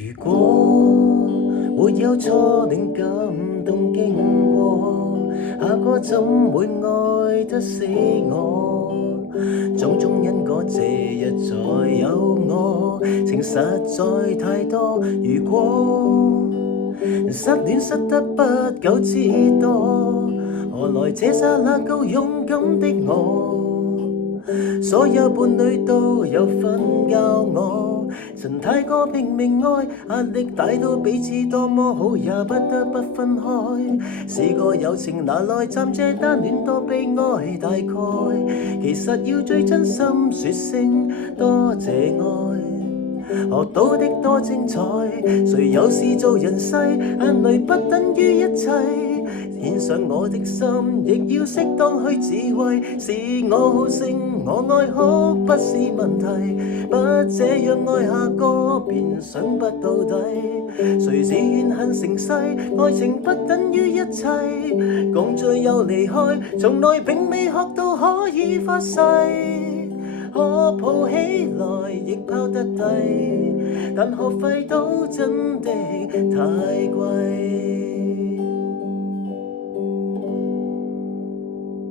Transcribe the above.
如果沒有初戀感動經過，下個怎會愛得死我？種種因果，這日才有我，情實在太多。如果失戀失得不久之多，何來這剎那夠勇敢的我？所有伴侶都有份教我，曾太過拼命愛，壓力大到彼此多麼好，也不得不分開。試過友情拿來暫借單戀多悲哀，大概其實要最真心說聲多謝愛。學到的多精彩，誰有事做人世，眼淚不等於一切。獻上我的心，亦要適當去智慧。是我好勝，我愛哭不是問題，不這樣愛下個便想不到底。誰自願恨成世，愛情不等於一切。共聚又離開，從來並未學到可以發誓。可抱起來亦拋得低，但學費都真的